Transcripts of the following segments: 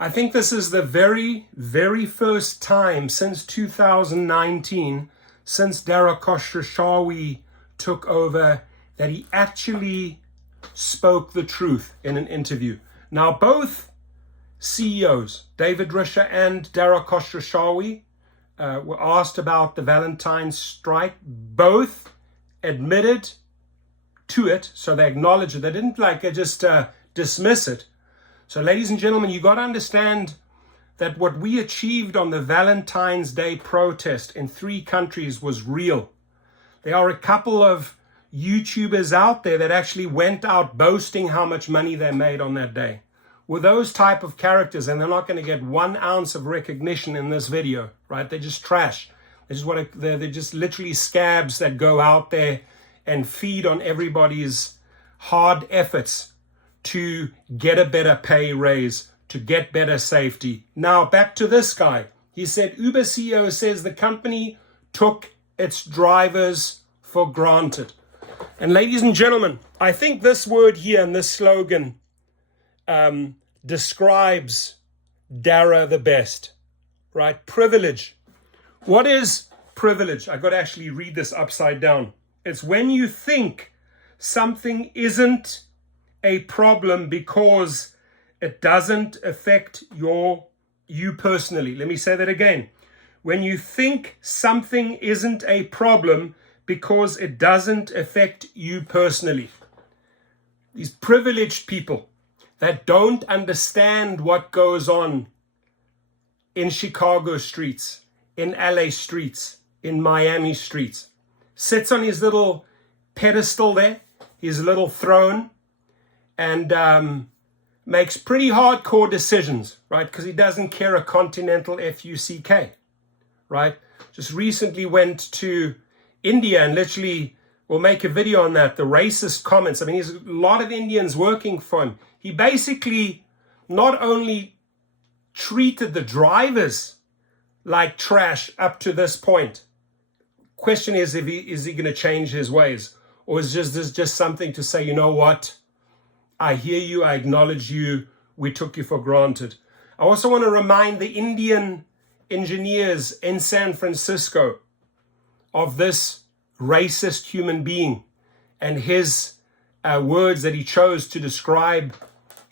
I think this is the very, very first time since 2019, since Dara Khosarowshahi took over, that he actually spoke the truth in an interview. Now, both CEOs, David Risher and Dara Khosarowshahi, were asked about the Valentine's strike. Both admitted to it, so they acknowledged it. They didn't just dismiss it. So, ladies and gentlemen, you got to understand that what we achieved on the Valentine's Day protest in 3 countries was real. There are a couple of YouTubers out there that actually went out boasting how much money they made on that day. With those type of characters, and they're not going to get 1 ounce of recognition in this video, right? They're just trash. They're just literally scabs that go out there and feed on everybody's hard efforts to get a better pay raise, to get better safety. Now, back to this guy. He said, Uber CEO says the company took its drivers for granted. And ladies and gentlemen, I think this word here and this slogan describes Dara the best, right? Privilege. What is privilege? I got to actually read this upside down. It's when you think something isn't a problem because it doesn't affect you personally. Let me say that again. When you think something isn't a problem because it doesn't affect you personally. These privileged people that don't understand what goes on in Chicago streets, in LA streets, in Miami streets, sits on his little pedestal there, his little throne, and makes pretty hardcore decisions, right? Because he doesn't care a continental F-U-C-K, right? Just recently went to India and literally will make a video on that, the racist comments. I mean, there's a lot of Indians working for him. He basically not only treated the drivers like trash up to this point. Question is he going to change his ways? Or is this just something to say, you know what? I hear you, I acknowledge you, we took you for granted. I also want to remind the Indian engineers in San Francisco of this racist human being and his words that he chose to describe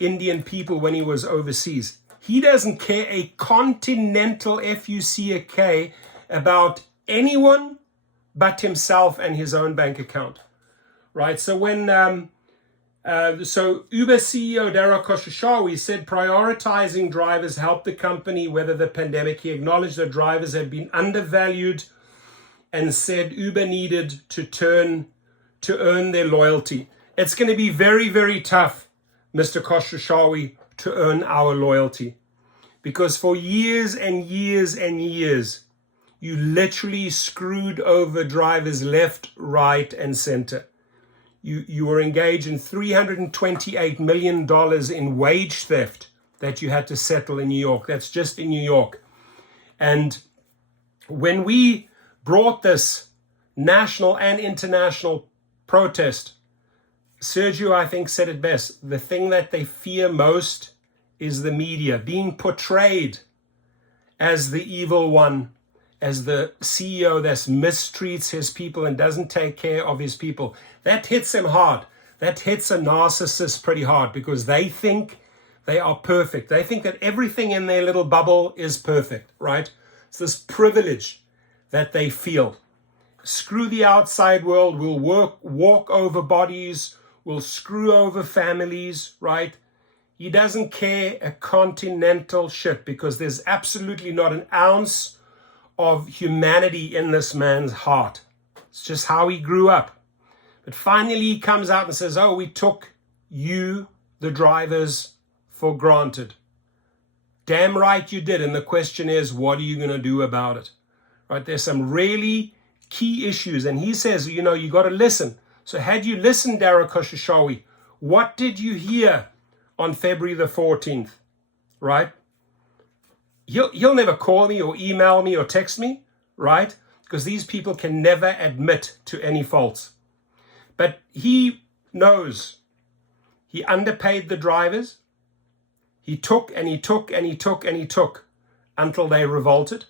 Indian people when he was overseas. He doesn't care a continental F-U-C-K about anyone but himself and his own bank account, right? So when Uber CEO Dara Khosarowshahi said prioritizing drivers helped the company weather the pandemic. He acknowledged that drivers had been undervalued and said Uber needed to earn their loyalty. It's going to be very, very tough, Mr. Khosarowshahi, to earn our loyalty. Because for years and years and years, you literally screwed over drivers left, right, and center. You were engaged in $328 million in wage theft that you had to settle in New York. That's just in New York. And when we brought this national and international protest, Sergio, I think, said it best. The thing that they fear most is the media being portrayed as the evil one, as the CEO that mistreats his people and doesn't take care of his people. That hits him hard. That hits a narcissist pretty hard because they think they are perfect. They think that everything in their little bubble is perfect, right? It's this privilege that they feel. Screw the outside world. We'll walk over bodies. We'll screw over families, right? He doesn't care a continental shit because there's absolutely not an ounce of humanity in this man's heart. It's just how he grew up. But finally he comes out and says, oh, we took you, the drivers, for granted. Damn right you did. And the question is, what are you going to do about it? Right? There's some really key issues. And he says, you got to listen. So had you listened, Dara Khosarowshahi, what did you hear on February the 14th? Right? He'll never call me or email me or text me, right? Because these people can never admit to any faults. But he knows he underpaid the drivers. He took and he took and he took and he took until they revolted.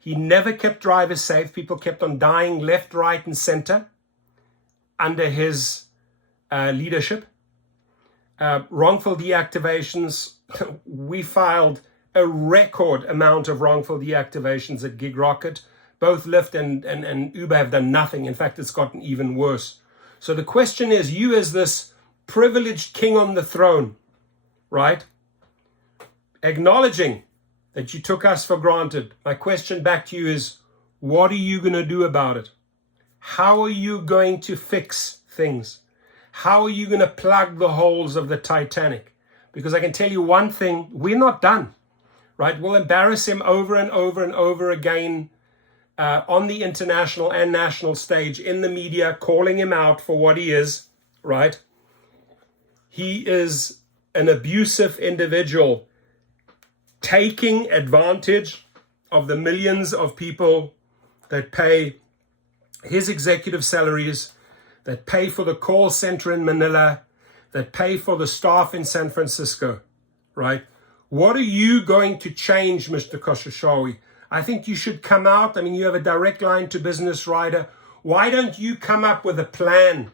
He never kept drivers safe. People kept on dying left, right, and center under his leadership. Wrongful deactivations. We filed a record amount of wrongful deactivations at Gig Rocket. Both Lyft and Uber have done nothing. In fact, it's gotten even worse. So the question is, you as this privileged king on the throne, right, acknowledging that you took us for granted, my question back to you is, what are you going to do about it? How are you going to fix things? How are you going to plug the holes of the Titanic? Because I can tell you one thing, we're not done, right? We'll embarrass him over and over and over again on the international and national stage, in the media, calling him out for what he is, right? He is an abusive individual, taking advantage of the millions of people that pay his executive salaries, that pay for the call center in Manila, that pay for the staff in San Francisco, right? What are you going to change, Mr. Khosarowshahi? I think you should come out. I mean, you have a direct line to Business Rider. Why don't you come up with a plan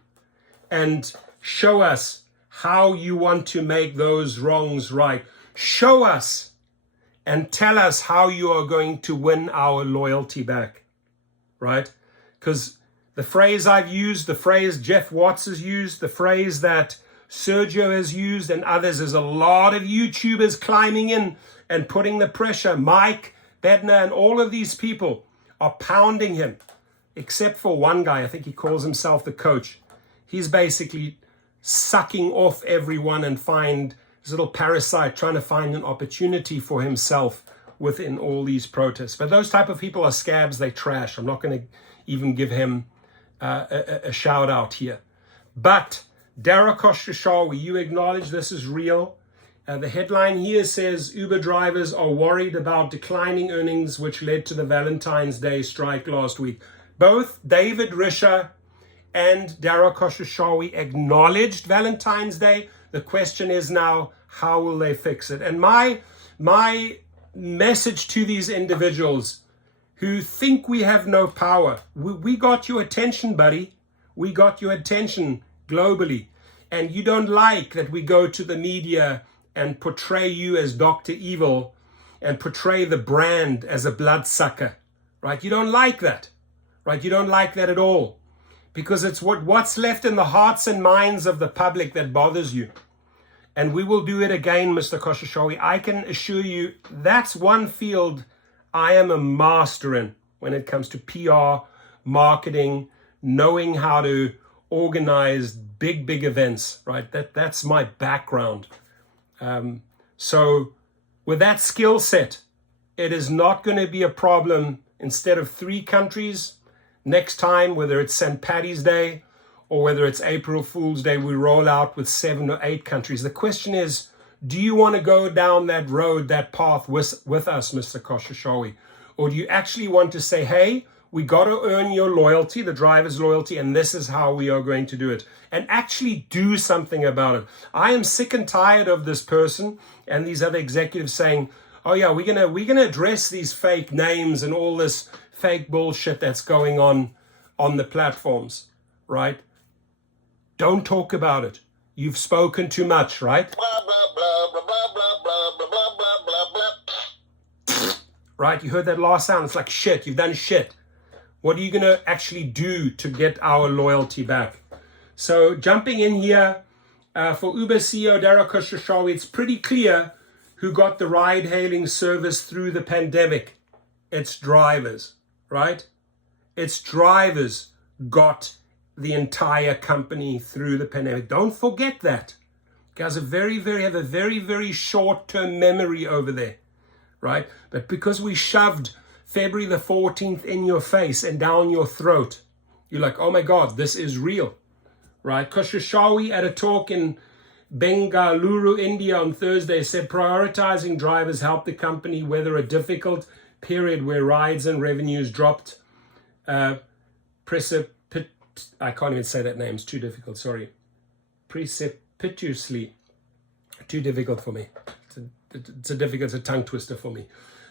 and show us how you want to make those wrongs right? Show us and tell us how you are going to win our loyalty back, right? Because the phrase I've used, the phrase Jeff Watts has used, the phrase that Sergio has used and others, there's a lot of YouTubers climbing in and putting the pressure. Mike, Bednar, and all of these people are pounding him, except for one guy. I think he calls himself the coach. He's basically sucking off everyone and find this little parasite trying to find an opportunity for himself within all these protests. But those type of people are scabs. They trash. I'm not going to even give him a shout out here. But Dara Khosarowshahi, you acknowledge this is real. The headline here says Uber drivers are worried about declining earnings, which led to the Valentine's Day strike last week. Both David Risher and Dara Khosarowshahi acknowledged Valentine's Day. The question is now, how will they fix it? And my message to these individuals who think we have no power, we got your attention, buddy. We got your attention globally. And you don't like that we go to the media and portray you as Dr. Evil and portray the brand as a bloodsucker, right? You don't like that, right? You don't like that at all. Because it's what's left in the hearts and minds of the public that bothers you. And we will do it again, Mr. Khosarowshahi. I can assure you that's one field I am a master in when it comes to PR, marketing, knowing how to organize big events, right? That's my background. So with that skill set, it is not going to be a problem. Instead of 3 countries, next time, whether it's St. Paddy's Day or whether it's April Fool's Day, we roll out with 7 or 8 countries. The question is, do you want to go down that road, that path with us, Mr. Khosarowshahi? Or do you actually want to say, hey, we got to earn your loyalty, the driver's loyalty, and this is how we are going to do it, and actually do something about it? I am sick and tired of this person and these other executives saying, oh yeah, we're gonna address these fake names and all this fake bullshit that's going on the platforms, right? Don't talk about it. You've spoken too much, right? Blah, blah, blah, blah, blah, blah, blah, blah, blah, blah, blah. Right? You heard that last sound. It's like shit. You've done shit. What are you going to actually do to get our loyalty back? So jumping in here, for Uber CEO Dara Khosarowshahi, it's pretty clear who got the ride-hailing service through the pandemic. It's drivers, right? It's drivers got the entire company through the pandemic. Don't forget that. You guys are have a very short-term memory over there, right? But because we shoved February the 14th in your face and down your throat, you're like, oh my God, this is real, right? Khosarowshahi at a talk in Bengaluru, India on Thursday said prioritizing drivers helped the company weather a difficult period where rides and revenues dropped I can't even say that name, it's too difficult, sorry. Precipitously. Too difficult for me. it's a tongue twister for me.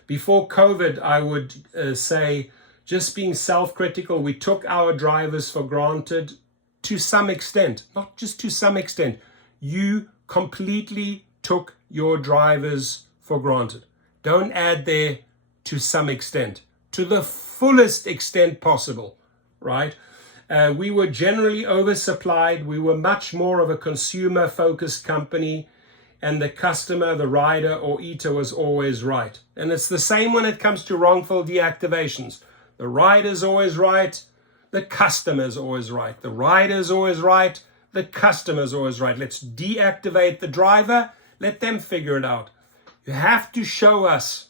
Before COVID, I would say, just being self-critical, we took our drivers for granted to some extent, not just to some extent. You completely took your drivers for granted. Don't add there to some extent, to the fullest extent possible, right? We were generally oversupplied. We were much more of a consumer-focused company, and the customer, the rider or eater was always right. And it's the same when it comes to wrongful deactivations. The rider's always right, the customer's always right. The rider's always right, the customer's always right. Let's deactivate the driver, let them figure it out. You have to show us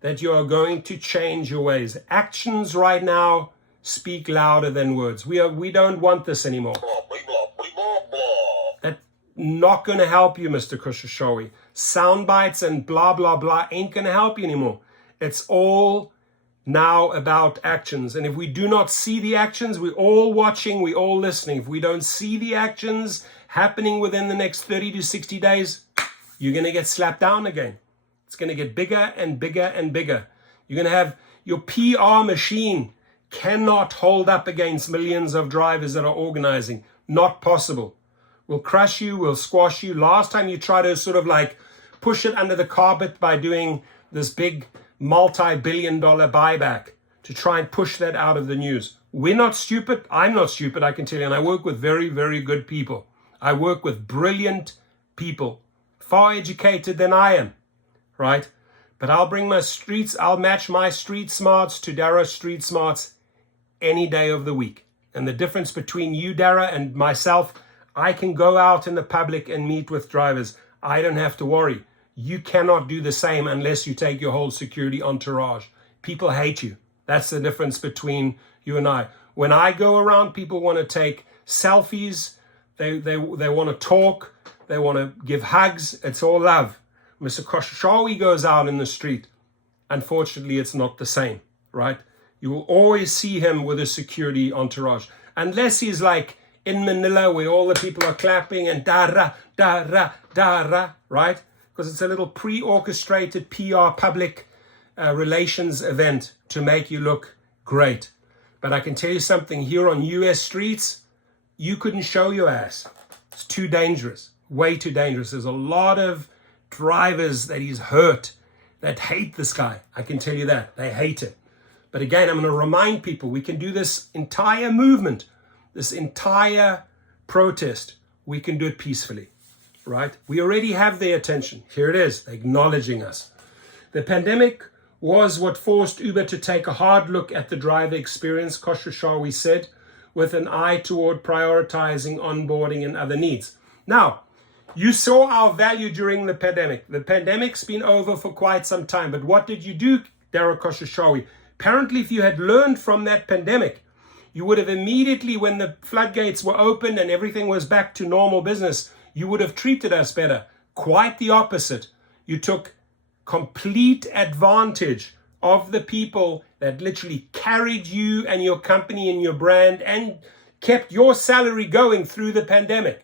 that you are going to change your ways. Actions right now speak louder than words. We don't want this anymore. That's not going to help you, Mr. Khosarowshahi. Sound bites and blah, blah, blah ain't going to help you anymore. It's all now about actions. And if we do not see the actions, we're all watching, we're all listening. If we don't see the actions happening within the next 30 to 60 days, you're going to get slapped down again. It's going to get bigger and bigger and bigger. You're going to have your PR machine cannot hold up against millions of drivers that are organizing. Not possible. We'll crush you, we'll squash you. Last time you tried to sort of like push it under the carpet by doing this big multi-billion-dollar buyback to try and push that out of the news. We're not stupid. I'm not stupid, I can tell you. And I work with very, very good people. I work with brilliant people, far educated than I am, right? But I'll match my street smarts to Dara's street smarts any day of the week. And the difference between you, Dara, and myself, I can go out in the public and meet with drivers. I don't have to worry. You cannot do the same unless you take your whole security entourage. People hate you. That's the difference between you and I. When I go around, people want to take selfies. They want to talk. They want to give hugs. It's all love. Mr. Khosarowshahi goes out in the street. Unfortunately, it's not the same, right? You will always see him with a security entourage. Unless he's like in Manila where all the people are clapping and Dara, Dara, Dara, right? Because it's a little pre-orchestrated PR public relations event to make you look great. But I can tell you something, here on US streets, you couldn't show your ass. It's too dangerous, way too dangerous. There's a lot of drivers that he's hurt that hate this guy. I can tell you that. They hate it. But again, I'm going to remind people, we can do this entire movement, this entire protest, we can do it peacefully, right? We already have their attention. Here it is, acknowledging us. The pandemic was what forced Uber to take a hard look at the driver experience, Khosarowshahi said, with an eye toward prioritizing onboarding and other needs. Now, you saw our value during the pandemic. The pandemic's been over for quite some time, but what did you do, Dara Khosarowshahi? Apparently, if you had learned from that pandemic, you would have immediately, when the floodgates were open and everything was back to normal business, you would have treated us better. Quite the opposite. You took complete advantage of the people that literally carried you and your company and your brand and kept your salary going through the pandemic.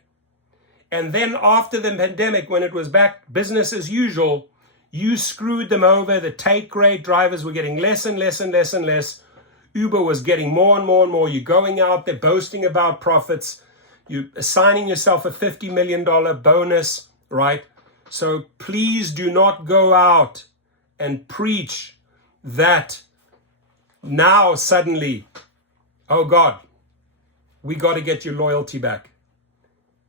And then after the pandemic, when it was back business as usual, you screwed them over. The take rate drivers were getting less and less and less and less. Uber was getting more and more and more. You're going out there boasting about profits. You're assigning yourself a $50 million bonus, right? So please do not go out and preach that now suddenly, oh God, we got to get your loyalty back.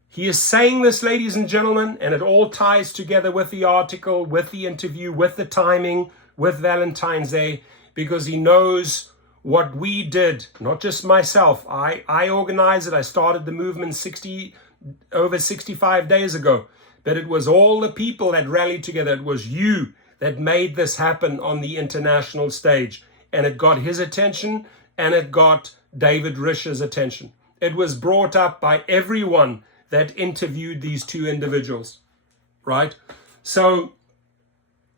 He is saying this, ladies and gentlemen, and it all ties together with the article, with the interview, with the timing, with Valentine's Day, because he knows what we did, not just myself. I organized it. I started the movement over 65 days ago. But it was all the people that rallied together. It was you that made this happen on the international stage. And it got his attention, and it got David Risher's attention. It was brought up by everyone that interviewed these two individuals, right? So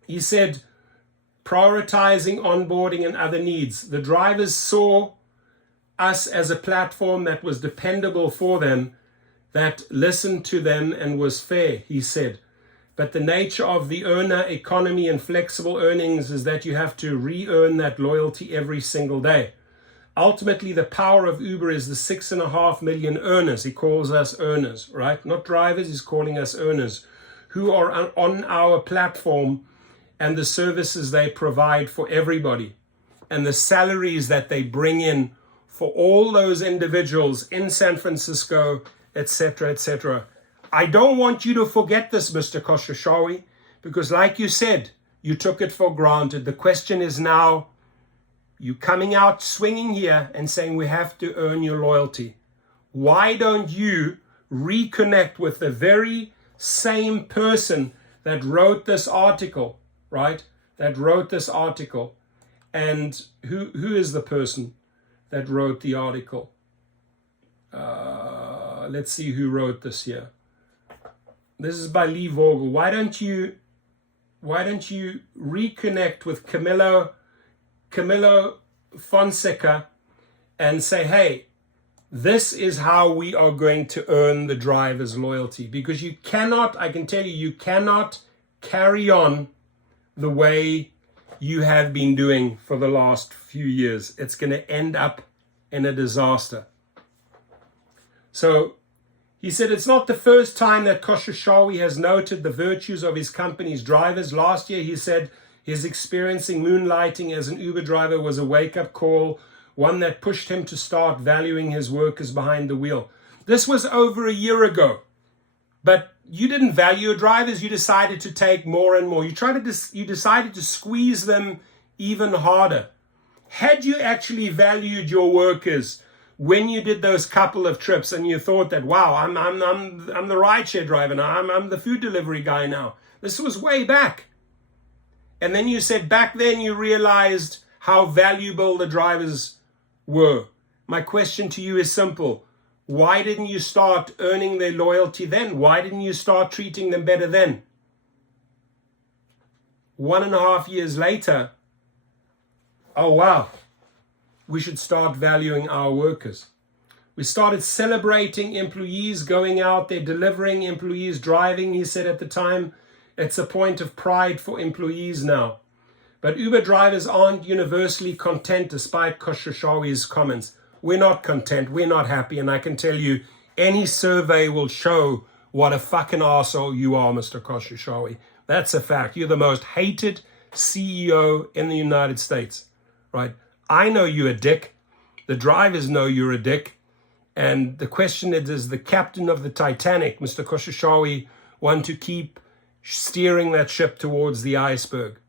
he said, prioritizing onboarding and other needs. The drivers saw us as a platform that was dependable for them, that listened to them and was fair, he said. But the nature of the earner economy and flexible earnings is that you have to re-earn that loyalty every single day. Ultimately, the power of Uber is the 6.5 million earners. He calls us earners, right? Not drivers, he's calling us earners, who are on our platform, and the services they provide for everybody, and the salaries that they bring in for all those individuals in San Francisco, etc., etc. I don't want you to forget this, Mr. Khosarowshahi, because like you said, you took it for granted. The question is now, you coming out swinging here and saying we have to earn your loyalty. Why don't you reconnect with the very same person that wrote this article, right? That wrote this article. And who is the person that wrote the article? Let's see who wrote this here. This is by Lee Vogel. Why don't you reconnect with Camilo Fonseca and say, hey, this is how we are going to earn the driver's loyalty? Because you cannot, I can tell you, you cannot carry on the way you have been doing for the last few years. It's going to end up in a disaster. So he said it's not the first time that Khosarowshahi has noted the virtues of his company's drivers. Last year, he said his experiencing moonlighting as an Uber driver was a wake-up call, one that pushed him to start valuing his workers behind the wheel. This was over a year ago, but you didn't value your drivers. You decided to take more and more. You decided to squeeze them even harder. Had you actually valued your workers when you did those couple of trips and you thought that, wow, I'm the rideshare driver now, I'm the food delivery guy now. This was way back. And then you said back then you realized how valuable the drivers were. My question to you is simple. Why didn't you start earning their loyalty then? Why didn't you start treating them better then? 1.5 years later, oh wow, we should start valuing our workers. We started celebrating employees going out there, delivering, employees driving. He said at the time, it's a point of pride for employees now. But Uber drivers aren't universally content, despite Khosarowshahi's comments. We're not content, we're not happy, and I can tell you, any survey will show what a fucking arsehole you are, Mr. Khosarowshahi. That's a fact. You're the most hated CEO in the United States, right? I know you're a dick. The drivers know you're a dick. And the question is, does the captain of the Titanic, Mr. Khosarowshahi, want to keep steering that ship towards the iceberg?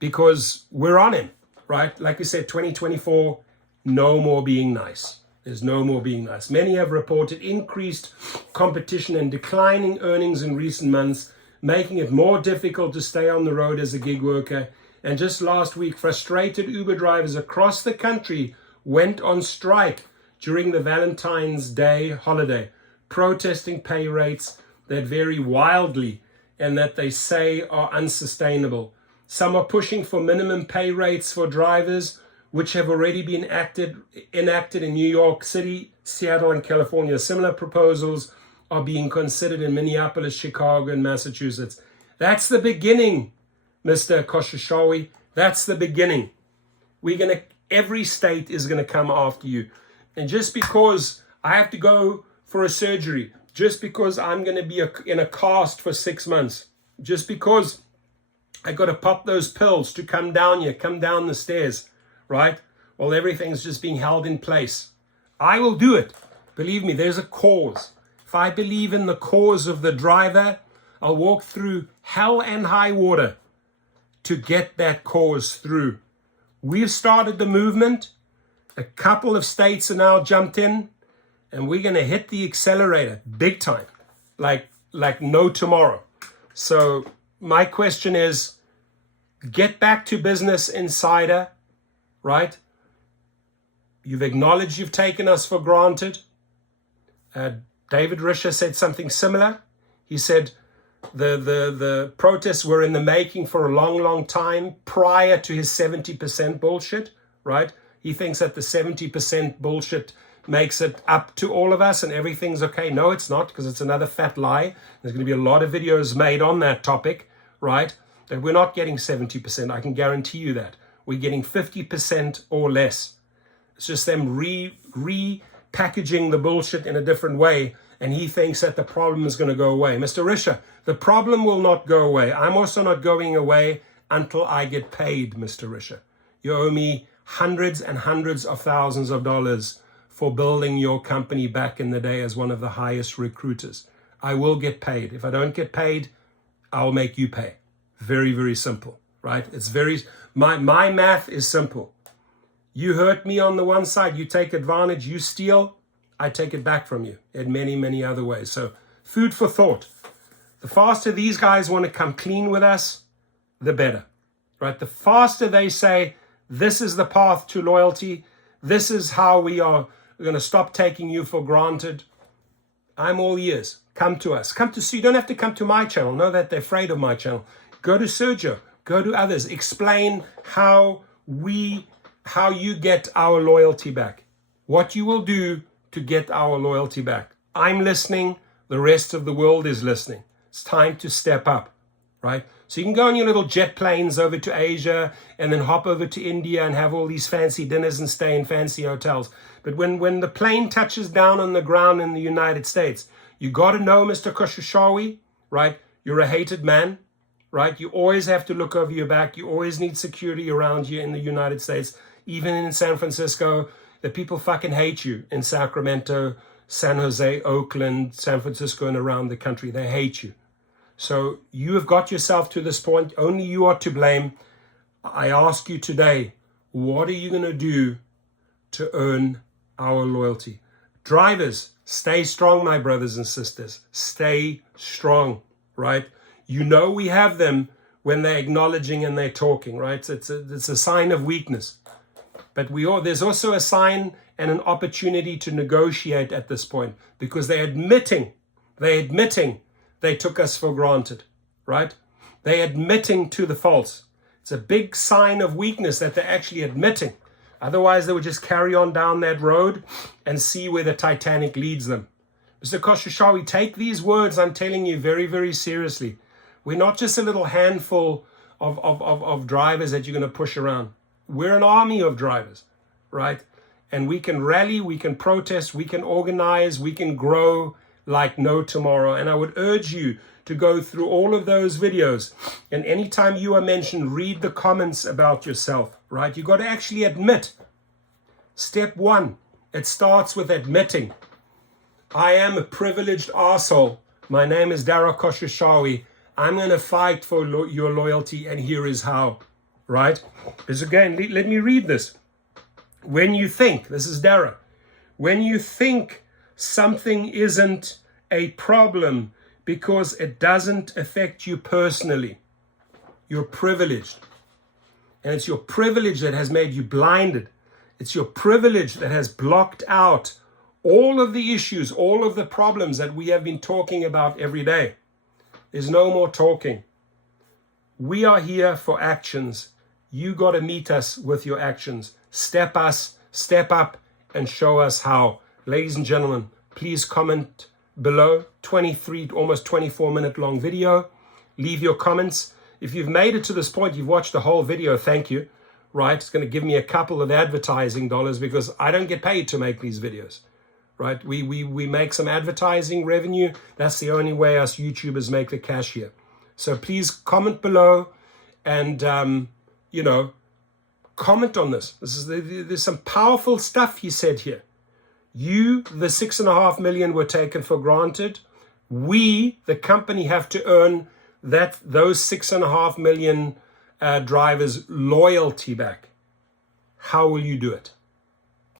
Because we're on him, right? Like I said, 2024, no more being nice. There's no more being nice. Many have reported increased competition and declining earnings in recent months, making it more difficult to stay on the road as a gig worker. And just last week, frustrated Uber drivers across the country went on strike during the Valentine's Day holiday, protesting pay rates that vary wildly and that they say are unsustainable. Some are pushing for minimum pay rates for drivers, which have already been enacted in New York City, Seattle, and California. Similar proposals are being considered in Minneapolis, Chicago, and Massachusetts. That's the beginning, Mr. Khosarowshahi. That's the beginning. Every state is going to come after you. And just because I have to go for a surgery, just because I'm going to be in a cast for 6 months, just because I got to pop those pills to come down the stairs, right? Well, everything's just being held in place. I will do it. Believe me, there's a cause. If I believe in the cause of the driver, I'll walk through hell and high water to get that cause through. We've started the movement. A couple of states are now jumped in, and we're going to hit the accelerator big time, like no tomorrow. So my question is, get back to business, insider, right? You've acknowledged you've taken us for granted. David Risher said something similar. He said the protests were in the making for a long, long time prior to his 70% bullshit, right? He thinks that the 70% bullshit makes it up to all of us and everything's okay. No, it's not, because it's another fat lie. There's going to be a lot of videos made on that topic, right? That we're not getting 70%. I can guarantee you that. We're getting 50% or less. It's just them repackaging the bullshit in a different way, and he thinks that the problem is going to go away. Mr. Risha, the problem will not go away. I'm also not going away until I get paid, Mr. Risha. You owe me hundreds and hundreds of thousands of dollars for building your company back in the day as one of the highest recruiters. I will get paid. If I don't get paid, I'll make you pay. Very, very simple, right? It's very, my math is simple. You hurt me on the one side, you take advantage, you steal, I take it back from you in many, many other ways. So food for thought. The faster these guys want to come clean with us, the better, right? The faster they say, this is the path to loyalty, this is how we are going to stop taking you for granted, I'm all ears. Come to us. Come to, so you don't have to come to my channel. Know that they're afraid of my channel. Go to Sergio. Go to others. Explain how you get our loyalty back. What you will do to get our loyalty back. I'm listening. The rest of the world is listening. It's time to step up, right? So you can go on your little jet planes over to Asia and then hop over to India and have all these fancy dinners and stay in fancy hotels. But when the plane touches down on the ground in the United States, you got to know, Mr. Khosarowshahi, right? You're a hated man, right? You always have to look over your back. You always need security around you in the United States. Even in San Francisco, the people fucking hate you in Sacramento, San Jose, Oakland, San Francisco, and around the country. They hate you. So you have got yourself to this point. Only you are to blame. I ask you today, what are you going to do to earn our loyalty? Drivers, stay strong, my brothers and sisters. Stay strong, right? You know we have them when they're acknowledging and they're talking, right? It's a sign of weakness. But there's also a sign and an opportunity to negotiate at this point, because they're admitting they took us for granted, right? They're admitting to the faults. It's a big sign of weakness that they're actually admitting. Otherwise, they would just carry on down that road and see where the Titanic leads them. Mr. Khosarowshahi, take these words I'm telling you very, very seriously. We're not just a little handful of drivers that you're going to push around. We're an army of drivers, right? And we can rally, we can protest, we can organize, we can grow like no tomorrow. And I would urge you to go through all of those videos. And anytime you are mentioned, read the comments about yourself, right? You got to actually admit. Step one, it starts with admitting. I am a privileged arsehole. My name is Dara Khosarowshahi. I'm going to fight for your loyalty, and here is how, right? Because again, let me read this. When you think, this is Dara, when you think something isn't a problem because it doesn't affect you personally, you're privileged. And it's your privilege that has made you blinded. It's your privilege that has blocked out all of the issues, all of the problems that we have been talking about every day. There's no more talking. We are here for actions. You got to meet us with your actions. Step up and show us how. Ladies and gentlemen, please comment below. 23, almost 24-minute long video. Leave your comments. If you've made it to this point, you've watched the whole video, thank you. Right? It's going to give me a couple of advertising dollars because I don't get paid to make these videos. Right? We make some advertising revenue. That's the only way us YouTubers make the cash here. So please comment below and, comment on this. There's some powerful stuff he said here. You, the 6.5 million were taken for granted. We, the company, have to earn those 6.5 million drivers' loyalty back. How will you do it?